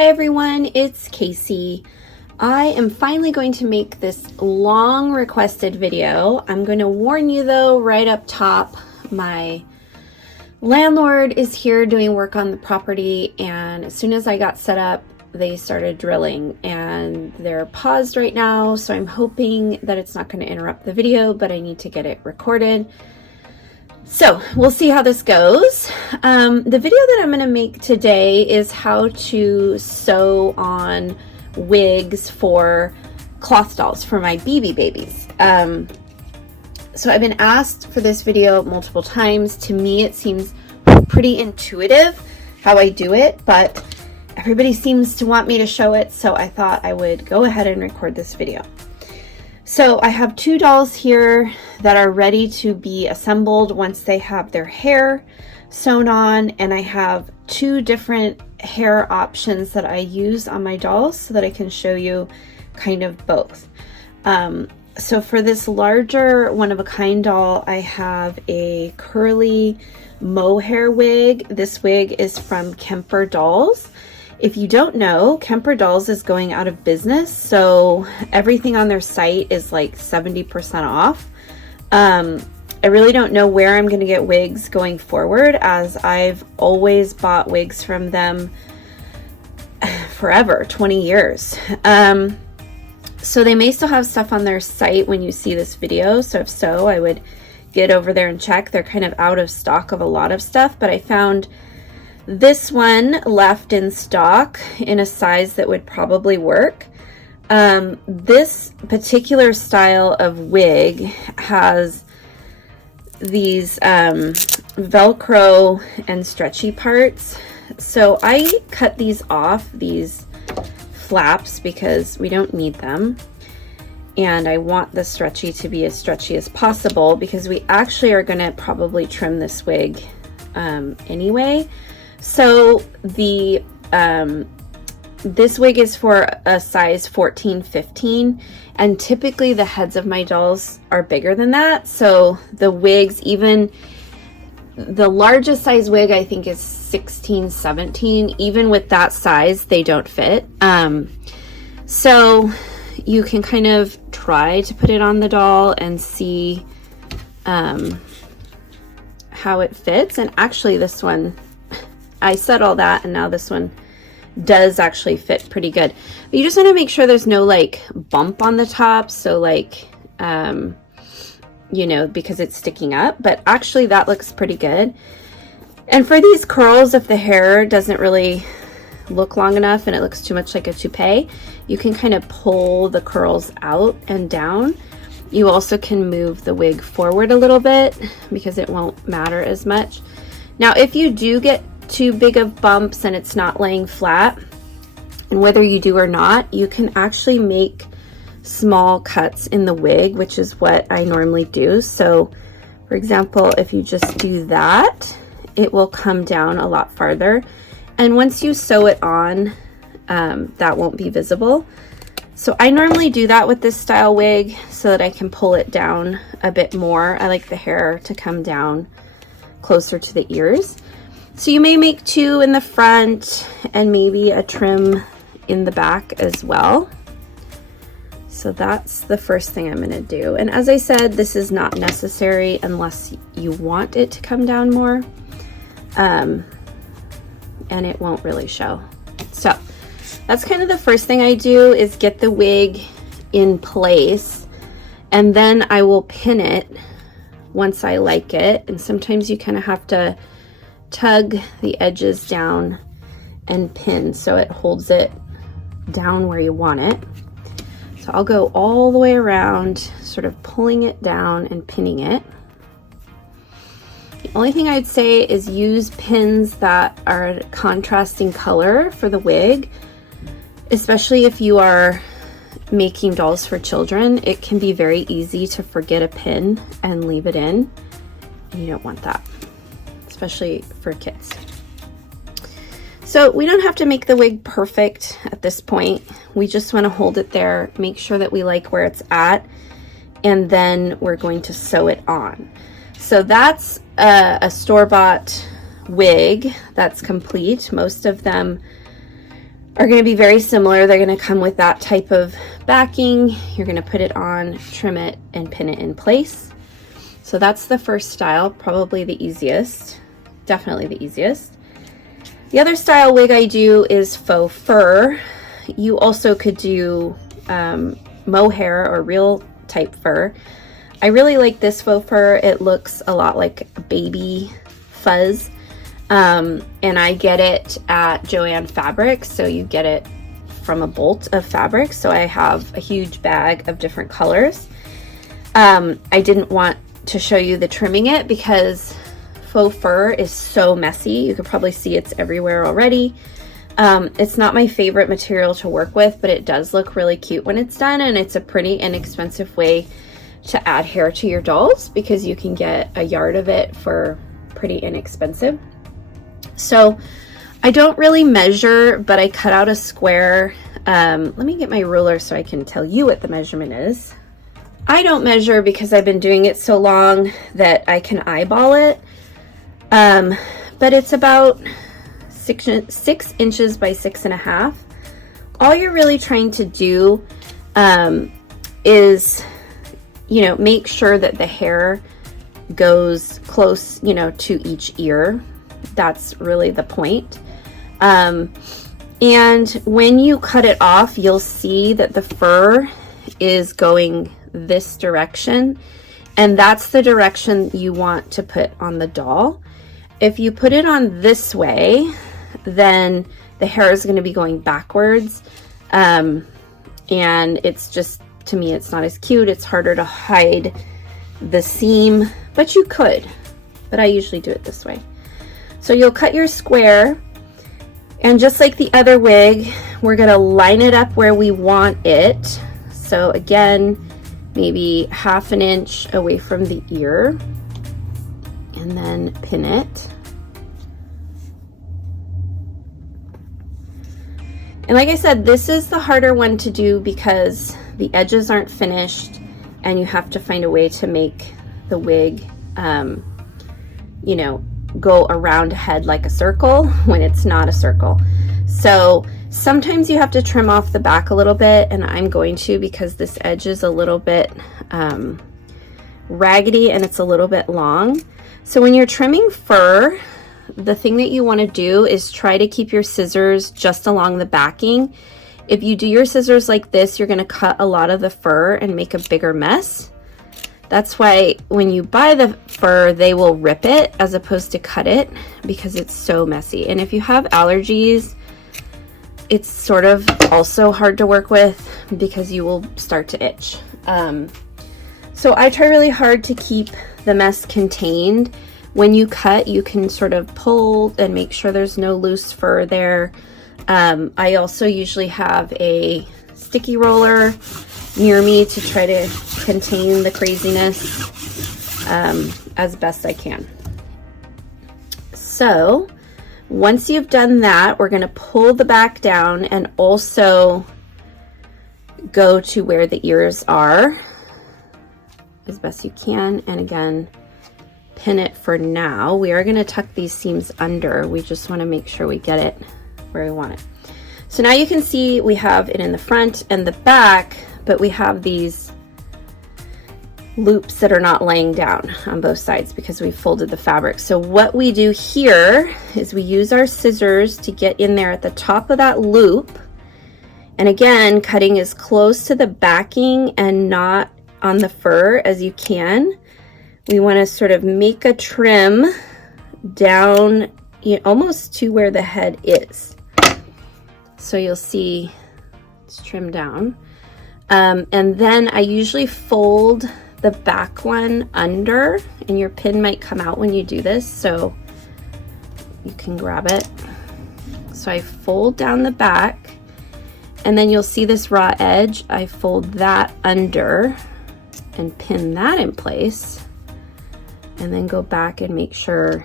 Hi everyone, it's Casey. I am finally going to make this long requested video. I'm going to warn you though, right up top, my landlord is here doing work on the property, and as soon as I got set up, they started drilling and they're paused right now. So I'm hoping that it's not going to interrupt the video, but I need to get it recorded. So we'll see how this goes. The video that I'm going to make today is how to sew on wigs for cloth dolls for my BeBe Babies. So I've been asked for this video multiple times. To me, it seems pretty intuitive how I do it, but everybody seems to want me to show it, so I thought I would go ahead and record this video. So I have two dolls here that are ready to be assembled once they have their hair sewn on, and I have two different hair options that I use on my dolls so that I can show you kind of both. So for this larger one-of-a-kind doll, I have a curly mohair wig. This wig is from Kemper Dolls. If you don't know, Kemper Dolls is going out of business, so everything on their site is like 70% off. I really don't know where I'm going to get wigs going forward, as I've always bought wigs from them forever, 20 years. So they may still have stuff on their site when you see this video, so if so, I would get over there and check. They're kind of out of stock of a lot of stuff, but I found this one left in stock in a size that would probably work. This particular style of wig has these Velcro and stretchy parts. So I cut these off, these flaps, because we don't need them. And I want the stretchy to be as stretchy as possible, because we actually are going to probably trim this wig anyway. So the this wig is for a size 14-15, and typically the heads of my dolls are bigger than that. So the wigs, even the largest size wig I think is 16-17. Even with that size, they don't fit. So you can kind of try to put it on the doll and see how it fits. And actually this one, I said all that, and now this one does actually fit pretty good. But you just want to make sure there's no like bump on the top, so like you know, because it's sticking up. But actually that looks pretty good. And for these curls, if the hair doesn't really look long enough and it looks too much like a toupee, you can kind of pull the curls out and down. You also can move the wig forward a little bit because it won't matter as much. Now if you do get too big of bumps and it's not laying flat, and whether you do or not, you can actually make small cuts in the wig, which is what I normally do. So for example, if you just do that, it will come down a lot farther, and once you sew it on, that won't be visible. So I normally do that with this style wig so that I can pull it down a bit more. I like the hair to come down closer to the ears. So you may make two in the front and maybe a trim in the back as well. So that's the first thing I'm going to do. And as I said, this is not necessary unless you want it to come down more. And it won't really show. So that's kind of the first thing I do, is get the wig in place, and then I will pin it once I like it. And sometimes you kind of have to tug the edges down and pin so it holds it down where you want it. So I'll go all the way around, sort of pulling it down and pinning it. The only thing I'd say is use pins that are a contrasting color for the wig, especially if you are making dolls for children. It can be very easy to forget a pin and leave it in, and you don't want that, especially for kids. So we don't have to make the wig perfect at this point. We just want to hold it there, make sure that we like where it's at, and then we're going to sew it on. So that's a store-bought wig that's complete. Most of them are going to be very similar. They're going to come with that type of backing. You're going to put it on, trim it, and pin it in place. So that's the first style, probably the easiest, definitely the easiest. The other style wig I do is faux fur. You also could do mohair or real type fur. I really like this faux fur. It looks a lot like a baby fuzz. And I get it at Joann Fabrics, so you get it from a bolt of fabric. So I have a huge bag of different colors. I didn't want to show you the trimming it because faux fur is so messy. You could probably see it's everywhere already. It's not my favorite material to work with, but it does look really cute when it's done, and it's a pretty inexpensive way to add hair to your dolls because you can get a yard of it for pretty inexpensive. So I don't really measure, but I cut out a square. Let me get my ruler so I can tell you what the measurement is. I don't measure because I've been doing it so long that I can eyeball it. But it's about 6 inches by 6.5. All you're really trying to do is, you know, make sure that the hair goes close, you know, to each ear. That's really the point. And when you cut it off, you'll see that the fur is going this direction, and that's the direction you want to put on the doll. If you put it on this way, then the hair is going to be going backwards, and it's just, to me, it's not as cute. It's harder to hide the seam, but you could, but I usually do it this way. So you'll cut your square, and just like the other wig, we're going to line it up where we want it. So again, maybe 1/2 inch away from the ear, and then pin it. And like I said, this is the harder one to do because the edges aren't finished, and you have to find a way to make the wig, you know, go around head like a circle when it's not a circle. So sometimes you have to trim off the back a little bit, and I'm going to because this edge is a little bit raggedy and it's a little bit long. So when you're trimming fur, the thing that you want to do is try to keep your scissors just along the backing. If you do your scissors like this, you're going to cut a lot of the fur and make a bigger mess. That's why when you buy the fur, they will rip it as opposed to cut it because it's so messy. And if you have allergies, it's sort of also hard to work with because you will start to itch. So I try really hard to keep the mess contained. When you cut, you can sort of pull and make sure there's no loose fur there. I also usually have a sticky roller near me to try to contain the craziness as best I can. So once you've done that, we're going to pull the back down and also go to where the ears are as best you can, and again pin it for now. We are going to tuck these seams under. We just want to make sure we get it where we want it. So now you can see we have it in the front and the back, but we have these loops that are not laying down on both sides because we folded the fabric. So what we do here is we use our scissors to get in there at the top of that loop, and again, cutting as close to the backing and not on the fur as you can. We want to sort of make a trim down, you know, almost to where the head is. So you'll see it's trimmed down. And then I usually fold the back one under, and your pin might come out when you do this, so you can grab it. So I fold down the back, and then you'll see this raw edge. I fold that under and pin that in place, and then go back and make sure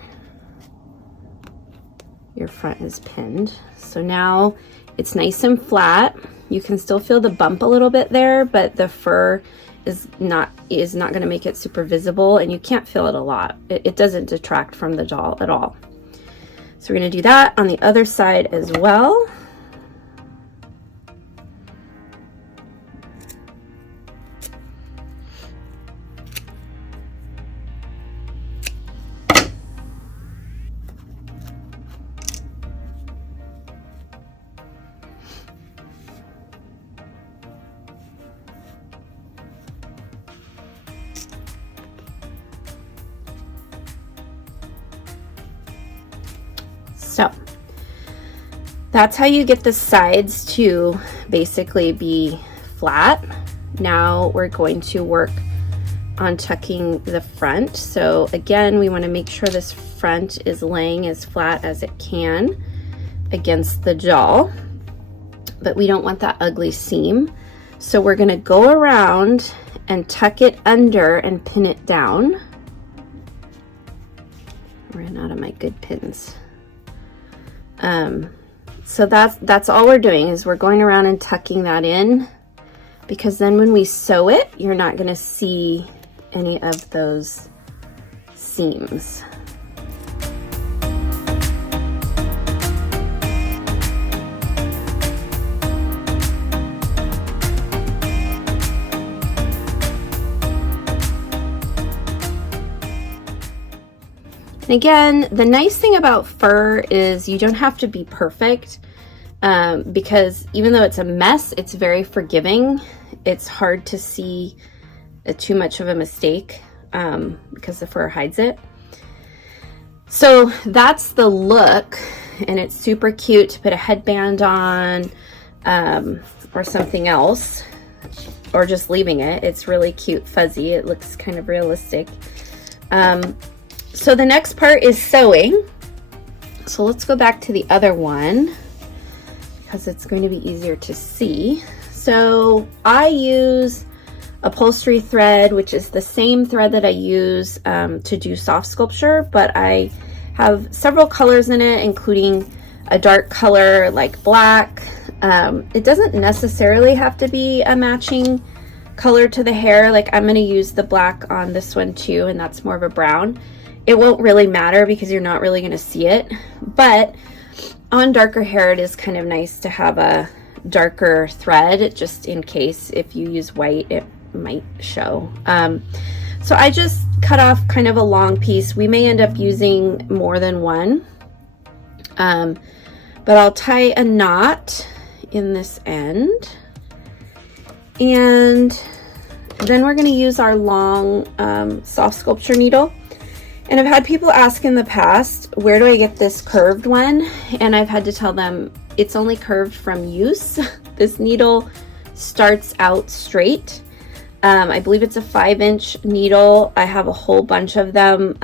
your front is pinned. So now it's nice and flat. You can still feel the bump a little bit there, but the fur is not going to make it super visible, and you can't feel it a lot. It doesn't detract from the doll at all. So we're going to do that on the other side as well. So that's how you get the sides to basically be flat. Now we're going to work on tucking the front. So again, we want to make sure this front is laying as flat as it can against the doll, but we don't want that ugly seam. So we're going to go around and tuck it under and pin it down. Ran out of my good pins. So that's all we're doing, is we're going around and tucking that in, because then when we sew it, you're not going to see any of those seams. And again, the nice thing about fur is you don't have to be perfect, because even though it's a mess, it's very forgiving. It's hard to see too much of a mistake because the fur hides it. So that's the look, and it's super cute to put a headband on or something else, or just leaving it. It's really cute, fuzzy. It looks kind of realistic. So the next part is sewing. So let's go back to the other one because it's going to be easier to see. So I use upholstery thread, which is the same thread that I use to do soft sculpture, but I have several colors in it, including a dark color like black. It doesn't necessarily have to be a matching color to the hair. Like I'm going to use the black on this one too, and that's more of a brown. It won't really matter because you're not really going to see it, but on darker hair it is kind of nice to have a darker thread, just in case if you use white it might show. So I just cut off kind of a long piece. We may end up using more than one, but I'll tie a knot in this end, and then we're going to use our long soft sculpture needle. And I've had people ask in the past, where do I get this curved one? And I've had to tell them it's only curved from use. This needle starts out straight. I believe it's a 5-inch needle. I have a whole bunch of them.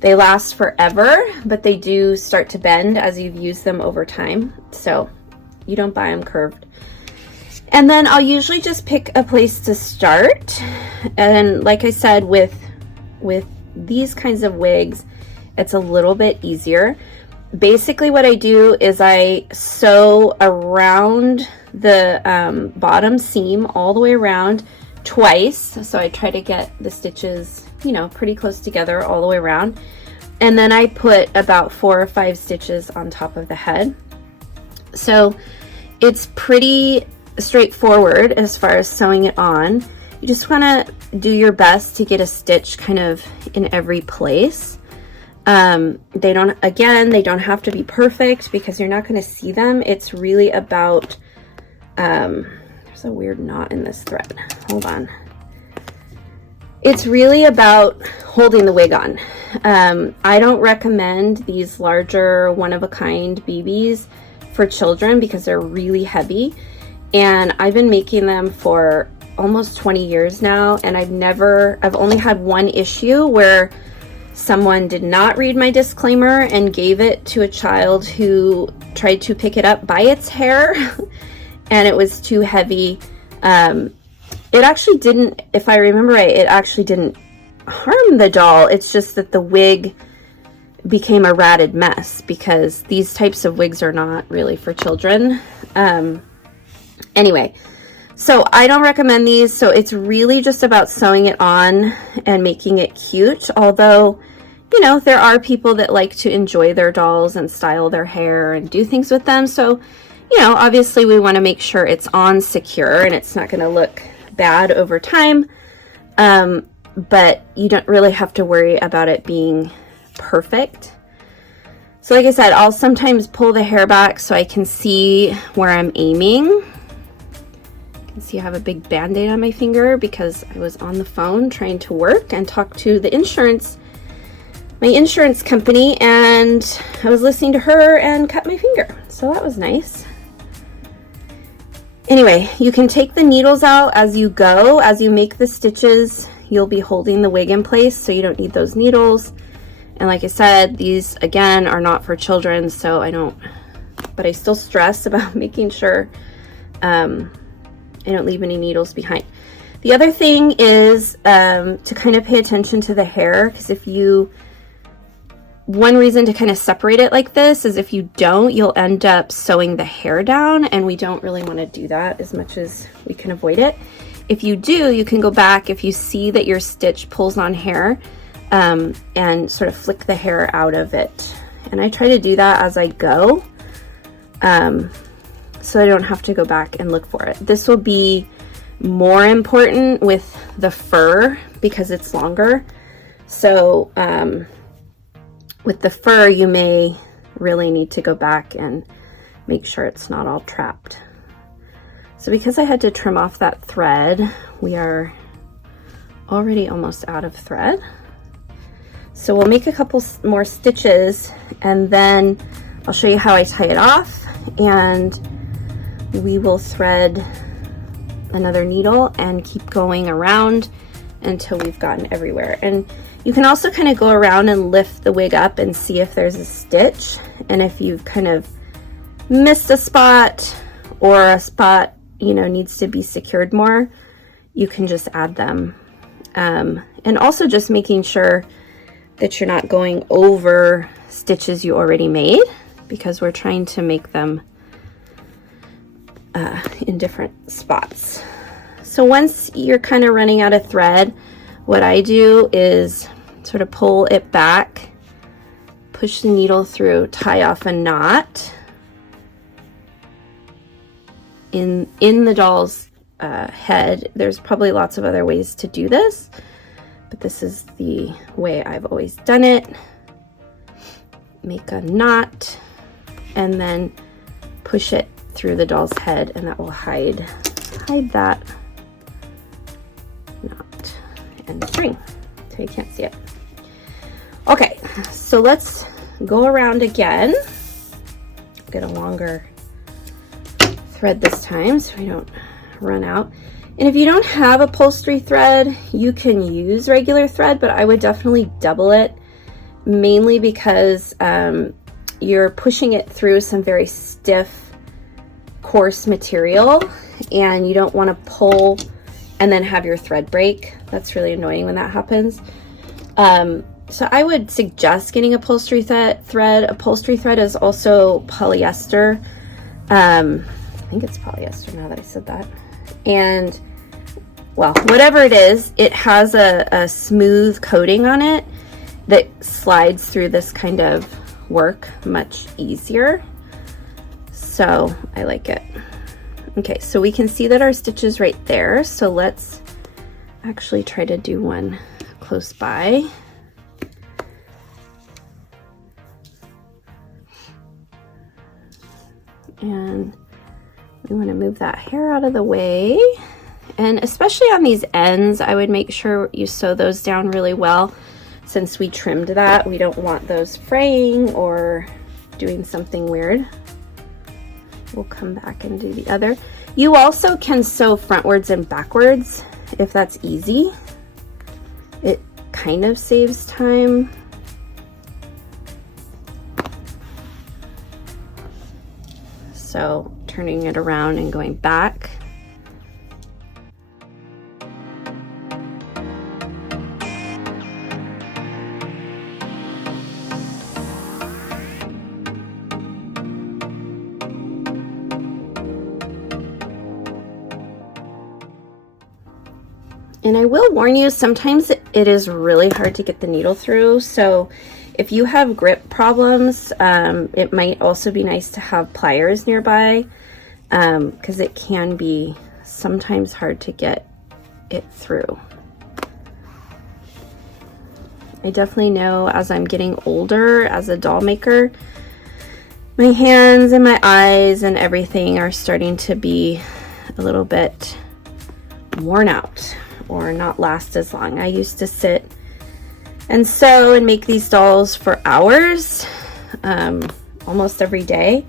They last forever, but they do start to bend as you've used them over time. So you don't buy them curved. And then I'll usually just pick a place to start. And like I said, with these kinds of wigs, it's a little bit easier. Basically what I do is I sew around the bottom seam all the way around twice. So I try to get the stitches, you know, pretty close together all the way around. And then I put about 4 or 5 stitches on top of the head. So it's pretty straightforward as far as sewing it on. You just want to do your best to get a stitch kind of in every place. They don't have to be perfect because you're not going to see them. It's really about, there's a weird knot in this thread. Hold on. It's really about holding the wig on. I don't recommend these larger one-of-a-kind BeBes for children because they're really heavy. And I've been making them for almost 20 years now, and I've only had one issue where someone did not read my disclaimer and gave it to a child who tried to pick it up by its hair and it was too heavy. It actually didn't, if I remember right, it actually didn't harm the doll. It's just that the wig became a ratted mess because these types of wigs are not really for children. Anyway, so I don't recommend these. So it's really just about sewing it on and making it cute. Although, you know, there are people that like to enjoy their dolls and style their hair and do things with them. So, you know, obviously we want to make sure it's on secure and it's not going to look bad over time. But you don't really have to worry about it being perfect. So like I said, I'll sometimes pull the hair back so I can see where I'm aiming. You can see I have a big band-aid on my finger because I was on the phone trying to work and talk to the insurance my insurance company, and I was listening to her and cut my finger. So that was nice. Anyway, you can take the needles out as you go. As you make the stitches, you'll be holding the wig in place, so you don't need those needles. And like I said, these again are not for children, so but I still stress about making sure I don't leave any needles behind. The other thing is to kind of pay attention to the hair, because one reason to kind of separate it like this is if you don't, you'll end up sewing the hair down, and we don't really want to do that as much as we can avoid it. If you do, you can go back if you see that your stitch pulls on hair and sort of flick the hair out of it. And I try to do that as I go so I don't have to go back and look for it. This will be more important with the fur because it's longer. So with the fur, you may really need to go back and make sure it's not all trapped. So because I had to trim off that thread, we are already almost out of thread. So we'll make a couple more stitches, and then I'll show you how I tie it off, and we will thread another needle and keep going around until we've gotten everywhere. And you can also kind of go around and lift the wig up and see if there's a stitch, and if you've kind of missed a spot or a spot needs to be secured more, you can just add them. And also just making sure that you're not going over stitches you already made, because we're trying to make them in different spots. So once you're kind of running out of thread, what I do is sort of pull it back, push the needle through, tie off a knot in the doll's head. There's probably lots of other ways to do this, but this is the way I've always done it. Make a knot and then push it through the doll's head, and that will hide that knot and string so you can't see it. Okay, so let's go around again. Get a longer thread this time so we don't run out. And if you don't have upholstery thread, you can use regular thread, but I would definitely double it, mainly because you're pushing it through some very stiff, coarse material, and you don't want to pull and then have your thread break. That's really annoying when that happens. So I would suggest getting upholstery thread. Upholstery thread is also polyester. I think it's polyester now that I said that. And well, whatever it is, it has a smooth coating on it that slides through this kind of work much easier. So I like it. Okay, so we can see that our stitch is right there. So let's actually try to do one close by. And we want to move that hair out of the way. And especially on these ends, I would make sure you sew those down really well. Since we trimmed that, we don't want those fraying or doing something weird. We'll come back and do the other. You also can sew frontwards and backwards if that's easy. It kind of saves time. So turning it around and going back. And I will warn you, sometimes it is really hard to get the needle through. So if you have grip problems, it might also be nice to have pliers nearby, because it can be sometimes hard to get it through. I definitely know as I'm getting older as a doll maker, my hands and my eyes and everything are starting to be a little bit worn out or not last as long. I used to sit and sew and make these dolls for hours, almost every day.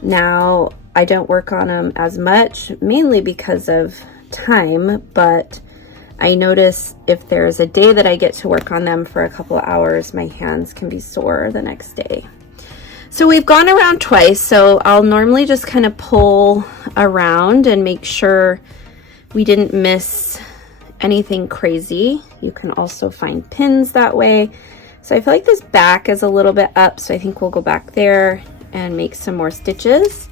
Now I don't work on them as much, mainly because of time, but I notice if there's a day that I get to work on them for a couple of hours, my hands can be sore the next day. So we've gone around twice, so I'll normally just kind of pull around and make sure we didn't miss anything crazy. You can also find pins that way. So I feel like this back is a little bit up, so I think we'll go back there and make some more stitches.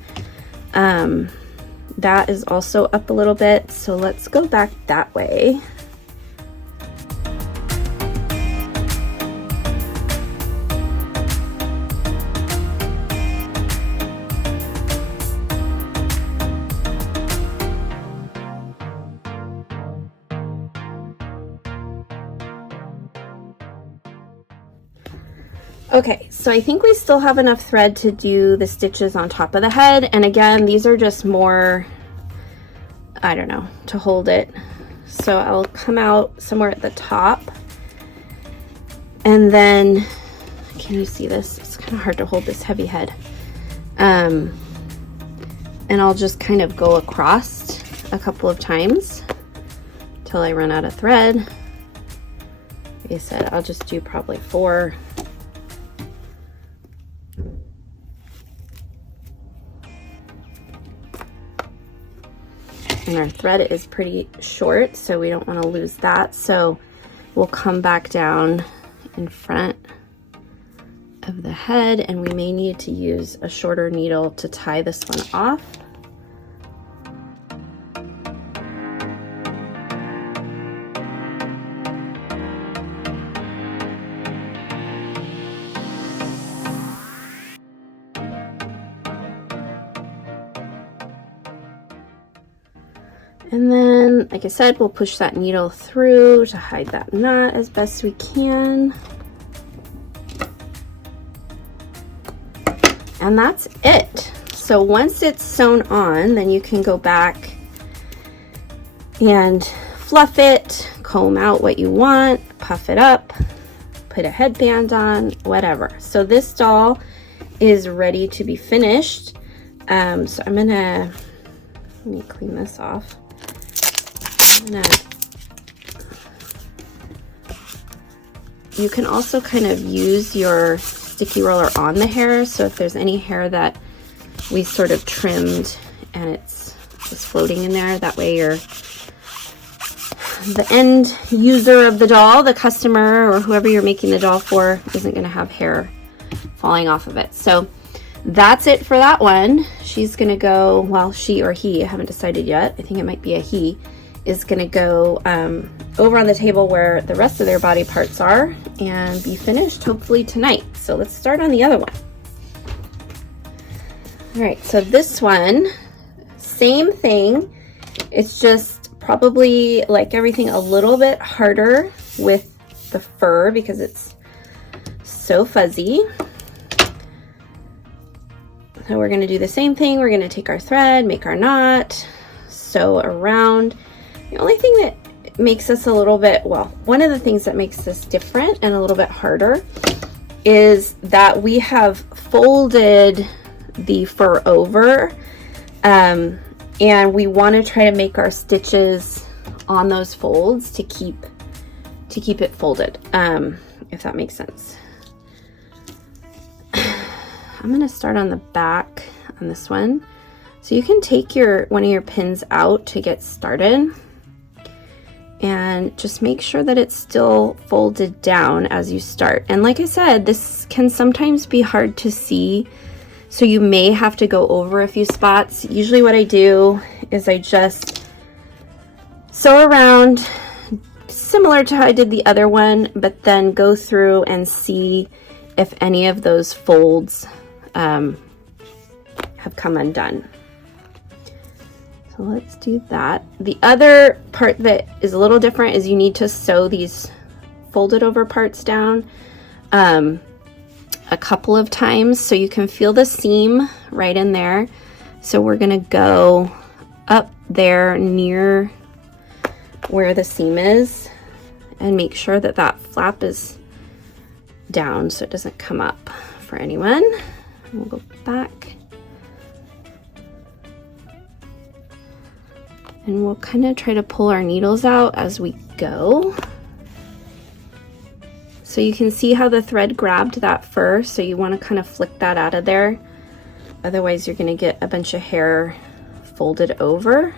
That is also up a little bit, so let's go back that way. Okay, so I think we still have enough thread to do the stitches on top of the head. And again, these are just more, I don't know, to hold it. So I'll come out somewhere at the top. And then, can you see this? It's kind of hard to hold this heavy head. And I'll just kind of go across a couple of times till I run out of thread. Like I said, I'll just do probably 4. And our thread is pretty short, so we don't want to lose that. So we'll come back down in front of the head, and we may need to use a shorter needle to tie this one off. And then, like I said, we'll push that needle through to hide that knot as best we can. And that's it. So once it's sewn on, then you can go back and fluff it, comb out what you want, puff it up, put a headband on, whatever. So this doll is ready to be finished. So I'm gonna, let me clean this off. You can also kind of use your sticky roller on the hair, so if there's any hair that we sort of trimmed and it's just floating in there, that way the end user of the doll, the customer or whoever you're making the doll for, isn't going to have hair falling off of it. So that's it for that one. She's going to go, well, she or he, I haven't decided yet, I think it might be a he, is going to go over on the table where the rest of their body parts are and be finished hopefully tonight. So let's start on the other one. All right, so this one, same thing. It's just probably, like everything, a little bit harder with the fur because it's so fuzzy. So we're going to do the same thing. We're going to take our thread, make our knot, sew around. The only thing that makes this a little bit, well, one of the things that makes this different and a little bit harder is that we have folded the fur over, and we want to try to make our stitches on those folds to keep it folded, if that makes sense. I'm going to start on the back on this one. So you can take one of your pins out to get started. And just make sure that it's still folded down as you start. And like I said, this can sometimes be hard to see, so you may have to go over a few spots. Usually what I do is I just sew around, similar to how I did the other one, but then go through and see if any of those folds have come undone. So let's do that. The other part that is a little different is you need to sew these folded over parts down a couple of times so you can feel the seam right in there. So we're gonna go up there near where the seam is and make sure that that flap is down so it doesn't come up for anyone. We'll go back. And we'll kind of try to pull our needles out as we go. So you can see how the thread grabbed that fur, so you want to kind of flick that out of there. Otherwise you're going to get a bunch of hair folded over.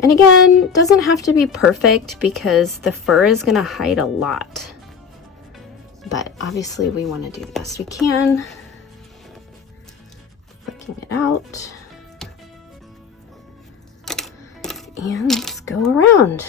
And again, it doesn't have to be perfect because the fur is going to hide a lot. But obviously we want to do the best we can. Flicking it out. And let's go around.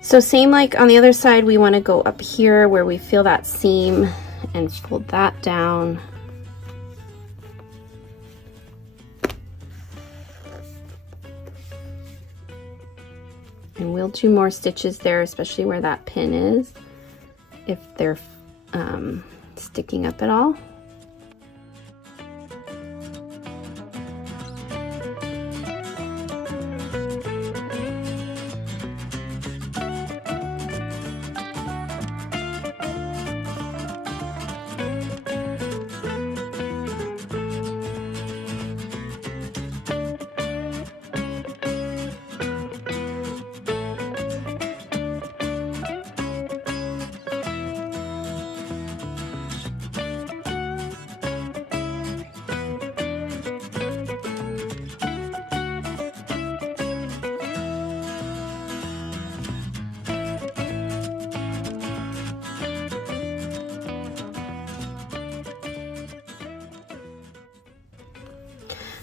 So same like on the other side, we want to go up here where we feel that seam and fold that down. And we'll do more stitches there, especially where that pin is, if they're sticking up at all.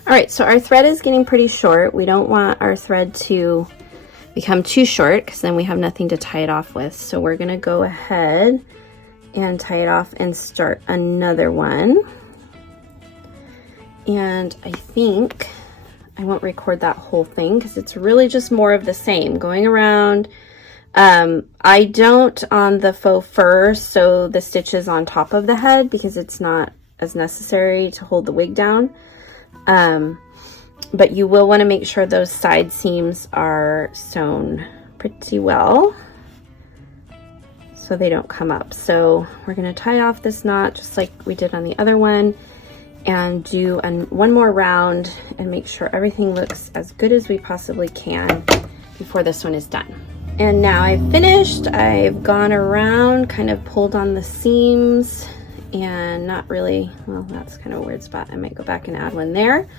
All right, so our thread is getting pretty short. We don't want our thread to become too short because then we have nothing to tie it off with. So we're gonna go ahead and tie it off and start another one. And I think I won't record that whole thing because it's really just more of the same, going around. I don't on the faux fur sew the stitches on top of the head because it's not as necessary to hold the wig down. But you will want to make sure those side seams are sewn pretty well so they don't come up. So we're going to tie off this knot just like we did on the other one and do one more round and make sure everything looks as good as we possibly can before this one is done. And now I've finished. I've gone around, kind of pulled on the seams and not really, well, that's kind of a weird spot. I might go back and add one there.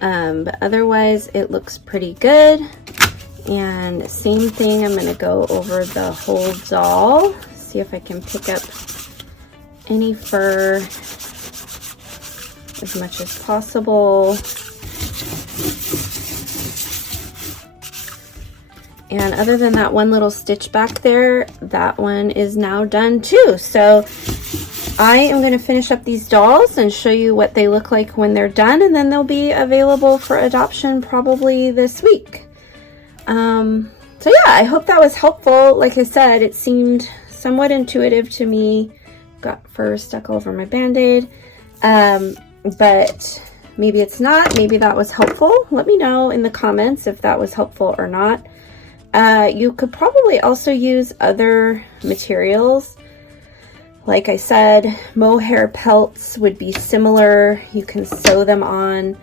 But otherwise it looks pretty good. And same thing, I'm gonna go over the whole doll, see if I can pick up any fur as much as possible. And other than that one little stitch back there, that one is now done too. So I am going to finish up these dolls and show you what they look like when they're done, and then they'll be available for adoption probably this week. So yeah, I hope that was helpful. Like I said, it seemed somewhat intuitive to me. Got fur stuck all over my band-aid, but maybe it's not. Maybe that was helpful. Let me know in the comments if that was helpful or not. You could probably also use other materials. Like I said, mohair pelts would be similar. You can sew them on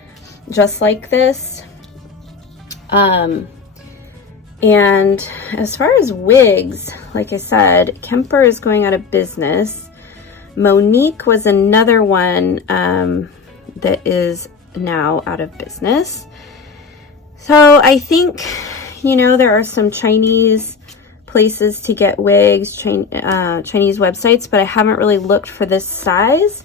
just like this. And as far as wigs, like I said, Kemper is going out of business. Monique was another one that is now out of business. So I think, you know, there are some Chinese places to get wigs, Chinese websites, but I haven't really looked for this size.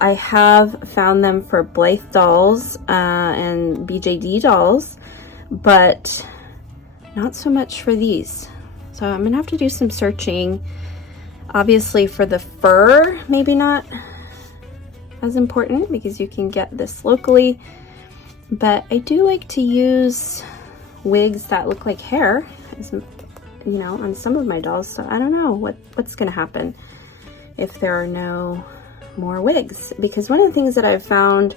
I have found them for Blythe dolls and BJD dolls, but not so much for these. So I'm gonna have to do some searching. Obviously for the fur, maybe not as important because you can get this locally, but I do like to use wigs that look like hair, you know, on some of my dolls. So I don't know what's gonna happen if there are no more wigs, because one of the things that I've found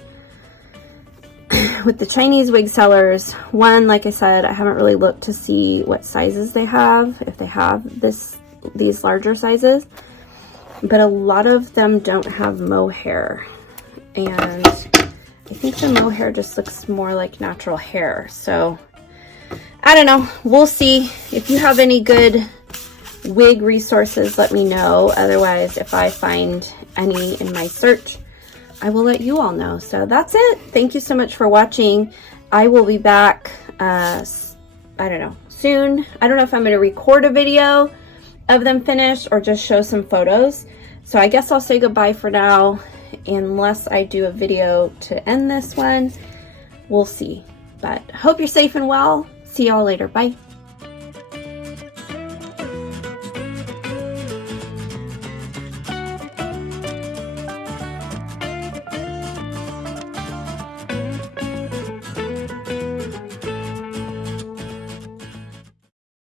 with the Chinese wig sellers, one, like I said, I haven't really looked to see what sizes they have, if they have these larger sizes, but a lot of them don't have mohair, and I think the mohair just looks more like natural hair. So I don't know, we'll see. If you have any good wig resources, let me know. Otherwise, if I find any in my search, I will let you all know. So that's it. Thank you so much for watching. I will be back, I don't know, soon. I don't know if I'm going to record a video of them finished or just show some photos. So I guess I'll say goodbye for now, unless I do a video to end this one. We'll see. But hope you're safe and well. See y'all later. Bye.